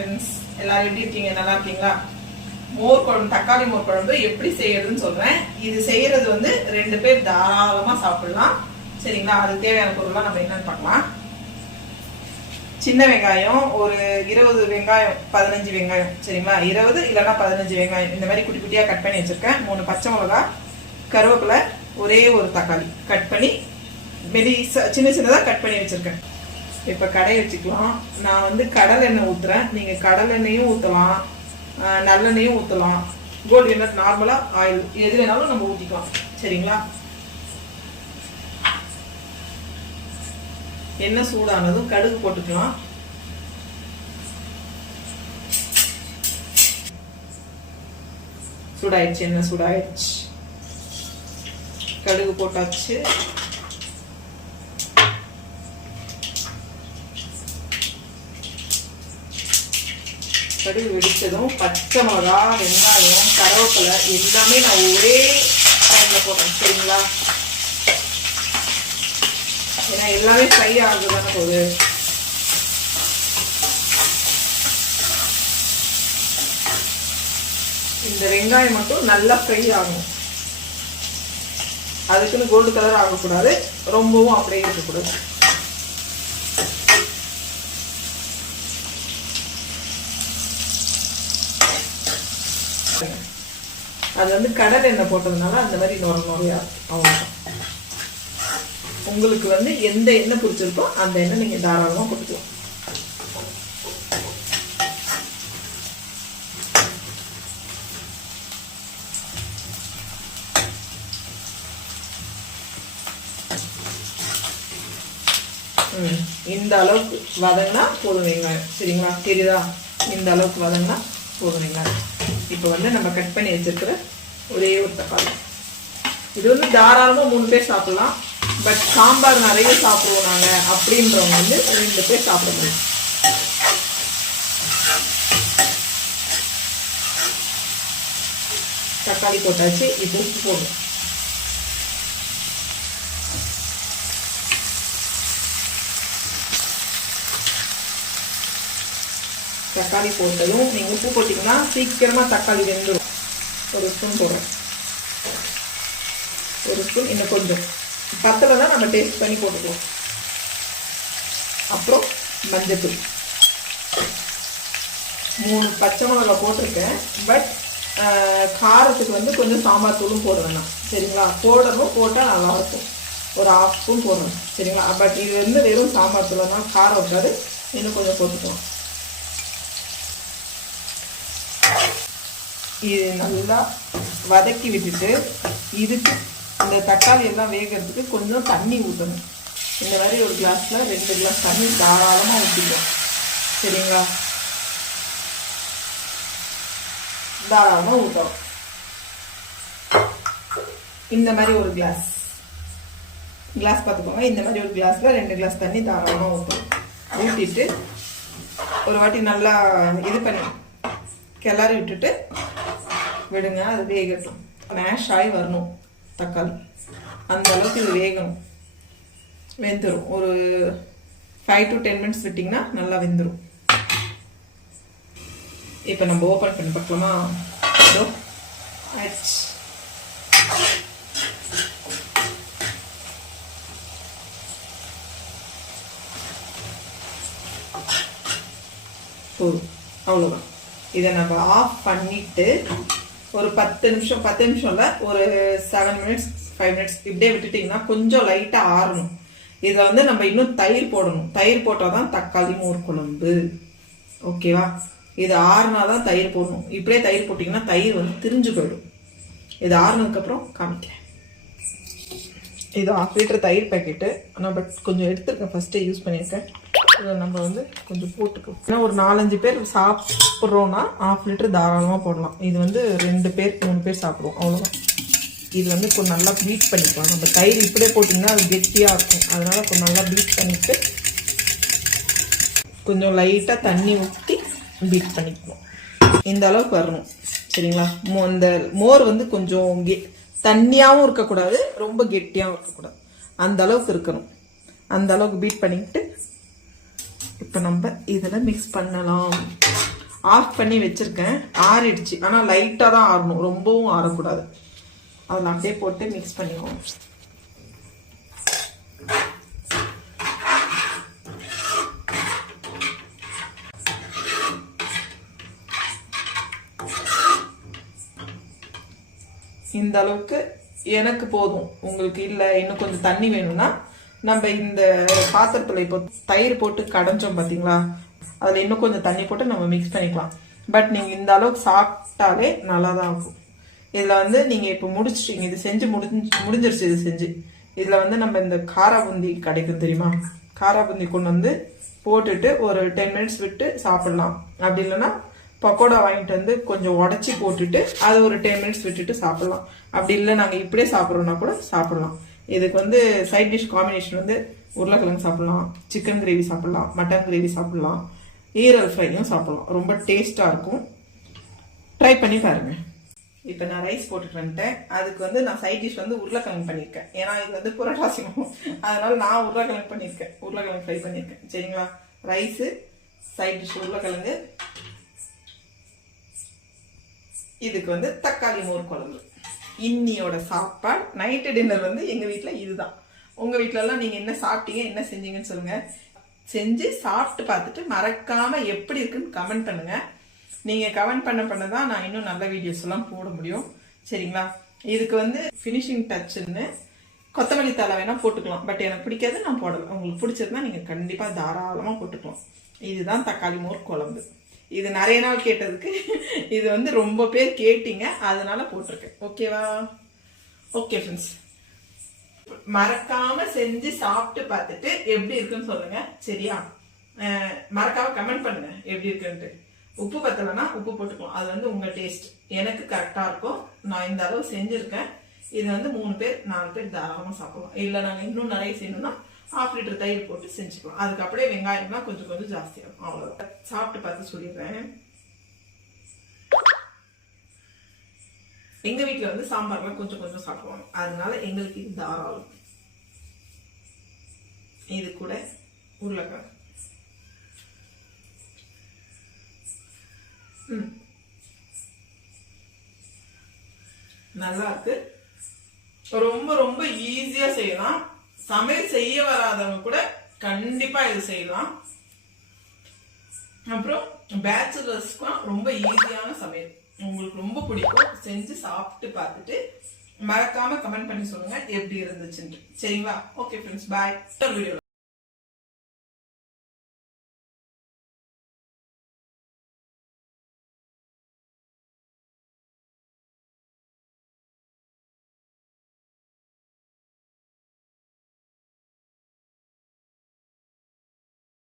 Friends, எல்லாரும் எப்படி இருக்கீங்க? நல்லா இருக்கீங்களா? மோர் குழம்பு, தக்காளி மோர் குழம்பு எப்படி செய்யறதுன்னு சொல்றேன். இது செய்யறது வந்து 2 பேர் தாராளமா சாப்பிடலாம். சரிங்களா? அது தேவையான பொருள்லாம் நம்ம என்னன்னு பார்க்கலாம். சின்ன வெங்காயம் ஒரு 20 வெங்காயம், 15 வெங்காயம், சரிங்களா? 20 இல்லைன்னா 15 வெங்காயம் இந்த மாதிரி குட்டி குட்டியா கட் பண்ணி வச்சிருக்கேன். 3 பச்சை மிளகா, கருவேப்பிலை, ஒரே ஒரு தக்காளி கட் பண்ணி சின்ன சின்னதா கட் பண்ணி வச்சிருக்கேன். இப்ப கடை வச்சுக்கலாம். நான் வந்து கடலை எண்ணெய் ஊத்துறேன். நீங்க கடலை எண்ணெயும் ஊத்தலாம், நல்லெண்ணையும் ஊத்தலாம், கோல்டு வின்னர் நார்மலா ஆயில் எது வேணாலும் நம்ம ஊத்திக்கலாம். சரிங்களா? எண்ணெய் சூடானதும் கடுகு போட்டுக்கலாம். சூடாயிடுச்சு, எண்ணெய் சூடாயிடுச்சு, கடுகு போட்டாச்சு. கடுகு வெடிச்சதும் பச்சை மிளகா, வெங்காயம், கருவேப்பிலை எல்லாமே நான் ஒரே டைம்ல போடுறேன். சரிங்களா? ஏன்னா எல்லாமே ஃப்ரை ஆகுதுதானே போகுது. இந்த வெங்காயம் மட்டும் நல்லா ஃப்ரை ஆகும். அதுக்குன்னு கோல்டு கலர் ஆகக்கூடாது, ரொம்பவும் அப்படியே இருக்கக்கூடாது. அது வந்து கடலை எண்ணெய் போட்டதுனால அந்த மாதிரி நுரையா அவ்வளவுதான். உங்களுக்கு வந்து எந்த எண்ணெய் பிடிச்சிருக்கோ அந்த எண்ணெய் நீங்க தாராளமா போட்டுக்கலாம். இந்த அளவுக்கு வதங்கினா போதும் வெங்காயம். சரிங்களா? தெரியுதா? இந்த அளவுக்கு வதங்கினா போதும் வெங்காயம். இப்போ வந்து நம்ம கட் பண்ணி வச்சிருக்கிற ஒரே ஒரு தக்காளி. இது வந்து தாராளமா 3 பேர் சாப்பிடலாம். பட் சாம்பார் நிறைய சாப்பிடுவோம் நாங்க அப்படின்றவங்க வந்து 2 பேர் சாப்பிட முடியும். தக்காளி போட்டாச்சு. இப்போ உப்பு போடணும். தக்காளி போட்டதும் நீங்க உப்பு போட்டீங்கன்னா சீக்கிரமா தக்காளி வெந்துடும். ஒரு ஸ்பூன் போடுறேன். ஒரு ஸ்பூன், இன்னும் கொஞ்சம் பத்தல தான் நம்ம டேஸ்ட் பண்ணி போட்டுக்குவோம். அப்புறம் மஞ்சத்தூள், 3 பச்சை மிளகா போட்டிருக்கேன். பட் காரத்துக்கு வந்து கொஞ்சம் சாம்பார் தூளும் போட வேணாம். சரிங்களா? போடணும், போட்டால் நல்லா இருக்கும். ஒரு 1/2 ஸ்பூன் போடணும். சரிங்களா? பட் இது வந்து வெறும் சாம்பார் தூள்னா காரம் இருக்காது, இன்னும் கொஞ்சம் போட்டுக்கலாம். இது நல்லா வதக்கி விட்டுட்டு இதுக்கு இந்த தக்காளி எல்லாம் வேகிறதுக்கு கொஞ்சம் தண்ணி ஊற்றணும். இந்த மாதிரி ஒரு கிளாஸ்ல 2 கிளாஸ் தண்ணி தாராளமா ஊற்றிக்கலாம். சரிங்களா? தாராளமா ஊற்றணும். இந்த மாதிரி ஒரு கிளாஸ் பார்த்துக்கோங்க. இந்த மாதிரி ஒரு கிளாஸ்ல 2 கிளாஸ் தண்ணி தாராளமா ஊற்றணும். ஊற்றிட்டு ஒரு வாட்டி நல்லா இது பண்ணி கிளறி விட்டுட்டு விடுங்க. அது வேகட்டும். மேஷ் ஆகி வரணும் தக்காளி. அந்த அளவுக்கு இது வேகணும். வெந்துடும். ஒரு 5 to 10 minutes விட்டிங்கன்னா நல்லா வெந்துடும். இப்போ நம்ம ஓப்பன் பண்ணி பார்க்கலாமா? அவ்வளோதான். இதை நம்ம ஆஃப் பண்ணிட்டு ஒரு 10 நிமிஷம் இல்லை, ஒரு 7 minutes 5 minutes இப்படியே விட்டுட்டிங்கன்னா கொஞ்சம் லைட்டாக ஆறணும். இதில் வந்து நம்ம இன்னும் தயிர் போடணும். தயிர் போட்டால் தான் தக்காளி மோர் குழம்பு. ஓகேவா? இது ஆறுனா தான் தயிர் போடணும். இப்படியே தயிர் போட்டிங்கன்னா தயிர் வந்து திரிஞ்சு போயிடும். இது ஆறுனதுக்கப்புறம் காமிக்கிறேன். இது 1/2 லிட்டர் தயிர் பேக்கெட்டு. நான் பட் கொஞ்சம் எடுத்துருக்கேன், ஃபஸ்ட்டே யூஸ் பண்ணியிருக்கேன். இதை நம்ம வந்து கொஞ்சம் போட்டுக்கலாம். ஏன்னா ஒரு 4-5 பேர் சாப்பிட்றோன்னா 1/2 லிட்டர் தாராளமாக போடலாம். இது வந்து 2 பேர் 3 பேர் சாப்பிடுவோம், அவ்வளோதான். இது வந்து கொஞ்சம் நல்லா பீட் பண்ணிக்கலாம். நம்ம தயிர் இப்படியே போட்டிங்கன்னா அது கெட்டியாக இருக்கும். அதனால் கொஞ்சம் நல்லா பீட் பண்ணிவிட்டு கொஞ்சம் லைட்டாக தண்ணி ஊற்றி பீட் பண்ணிக்குவோம். இந்த அளவுக்கு வரணும். சரிங்களா? இந்த மோர் வந்து கொஞ்சம் தண்ணியாகவும் இருக்கக்கூடாது, ரொம்ப கெட்டியாகவும் இருக்கக்கூடாது. அந்த அளவுக்கு இருக்கணும். அந்த அளவுக்கு பீட் பண்ணிக்கிட்டு இப்போ நம்ம இதில் மிக்ஸ் பண்ணலாம். ஆஃப் பண்ணி வச்சிருக்கேன். ஆறிடுச்சு. ஆனால் லைட்டாக தான் ஆறணும், ரொம்பவும் ஆறக்கூடாது. அதில் அப்படியே போட்டு மிக்ஸ் பண்ணிக்குவோம். இந்த அளவுக்கு எனக்கு போதும். உங்களுக்கு இல்லை இன்னும் கொஞ்சம் தண்ணி வேணும்னா நம்ம இந்த பாத்திரத்தில் இப்போ தயிர் போட்டு கடைஞ்சோம் பார்த்தீங்களா, அதில் இன்னும் கொஞ்சம் தண்ணி போட்டு நம்ம மிக்ஸ் பண்ணிக்கலாம். பட் நீங்கள் இந்த அளவுக்கு சாப்பிட்டாலே நல்லா தான் இருக்கும். இதில் நீங்கள் இப்போ முடிச்சிட்டீங்க, இது செஞ்சு முடிஞ்சிருச்சு. இது செஞ்சு இதில் நம்ம இந்த காரா பூந்தி கிடைக்கும் தெரியுமா, காரா பூந்தி கொண்டு போட்டுட்டு ஒரு 10 மினிட்ஸ் விட்டு சாப்பிடலாம். அப்படி இல்லைன்னா பக்கோடா வாங்கிட்டு கொஞ்சம் உடச்சி போட்டுட்டு அதை ஒரு 10 மினிட்ஸ் விட்டுட்டு சாப்பிடலாம். அப்படி இல்லை நாங்கள் இப்படியே சாப்பிட்றோன்னா கூட சாப்பிடலாம். இதுக்கு சைட் டிஷ் காம்பினேஷன் உருளைக்கிழங்கு சாப்பிடலாம், சிக்கன் கிரேவி சாப்பிடலாம், மட்டன் கிரேவி சாப்பிடலாம், ஈரல் ஃப்ரையும் சாப்பிடலாம். ரொம்ப டேஸ்டாக இருக்கும். ட்ரை பண்ணி பாருங்க. இப்போ நான் ரைஸ் போட்டுட்டு வந்துட்டேன். அதுக்கு நான் சைட் டிஷ் உருளைக்கிழங்கு பண்ணியிருக்கேன். ஏன்னா இது புரட்டாசியம், அதனால நான் உருளைக்கிழங்கு பண்ணியிருக்கேன், உருளைக்கிழங்கு ஃப்ரை பண்ணியிருக்கேன். சரிங்களா, ரைஸு, சைட் டிஷ் உருளைக்கிழங்கு, இதுக்கு தக்காளி மோர் குழம்பு. இன்னியோட சாப்பாடு நைட்டு டின்னர் எங்க வீட்டில் இதுதான். உங்க வீட்டிலலாம் நீங்க என்ன சாப்பிட்டீங்க, என்ன செஞ்சீங்கன்னு சொல்லுங்க. செஞ்சு சாப்பிட்டு பார்த்துட்டு மறக்காம எப்படி இருக்குன்னு கமெண்ட் பண்ணுங்க. நீங்க கமெண்ட் பண்ணதான் நான் இன்னும் நல்ல வீடியோஸ் எல்லாம் போட முடியும். சரிங்களா, இதுக்கு ஃபினிஷிங் டச்சுன்னு கொத்தமல்லி தழை வேணா போட்டுக்கலாம். பட் எனக்கு பிடிக்காது, நான் போடல. உங்களுக்கு பிடிச்சிருந்தா நீங்க கண்டிப்பா தாராளமா போட்டுக்கலாம். இதுதான் தக்காளி மோர் குழம்பு. இது நிறைய நாள் கேட்டதுக்கு இது ரொம்ப பேர் கேட்டீங்க, அதனால போட்டிருக்கேன். ஓகேவா? ஓகே ஃப்ரெண்ட்ஸ், மறக்காம செஞ்சு சாப்பிட்டு பார்த்துட்டு எப்படி இருக்குன்னு சொல்லுங்க. சரியா, மறக்காம கமெண்ட் பண்ணுங்க எப்படி இருக்குன்ட்டு. உப்பு பத்தலைன்னா உப்பு போட்டுக்கலாம். அது உங்க டேஸ்ட். எனக்கு கரெக்டா இருக்கும். நான் இந்த அளவு செஞ்சிருக்கேன். இது 3 பேர் 4 பேர் தாராளமா சாப்பிடலாம். இல்லை நாங்கள் இன்னும் நிறைய செய்யணும்னா 1/2 லிட்டர் தயிர் போட்டு செஞ்சுக்கலாம். அதுக்கு அப்படியே வெங்காயம்னா கொஞ்சம் ஜாஸ்தியாகும். அவ்வளோதான். சாப்பிட்டு பார்த்து சொல்லிடுறேன். எங்க வீட்டுல சாம்பார்லாம் கொஞ்சம் சாப்பிடுவாங்க, அதனால எங்களுக்கு இது தாராளம். இது கூட உருளைக்கிழங்கு. நல்லா இருக்கு. ரொம்ப ரொம்ப ஈஸியா செய்யலாம். சமையல் செய்ய வராதவங்க கூட கண்டிப்பா இது செய்யலாம். அப்புறம் பேச்சுலர்ஸ்க்குலாம் ரொம்ப ஈஸியான சமையல். உங்களுக்கு ரொம்ப பிடிக்கும். செஞ்சு சாப்பிட்டு பார்த்துட்டு மறக்காம கமெண்ட் பண்ணி சொல்லுங்க எப்படி இருந்துச்சுன்னு. சரிங்களா? ஓகே ஃப்ரெண்ட்ஸ், பாய். வீடியோ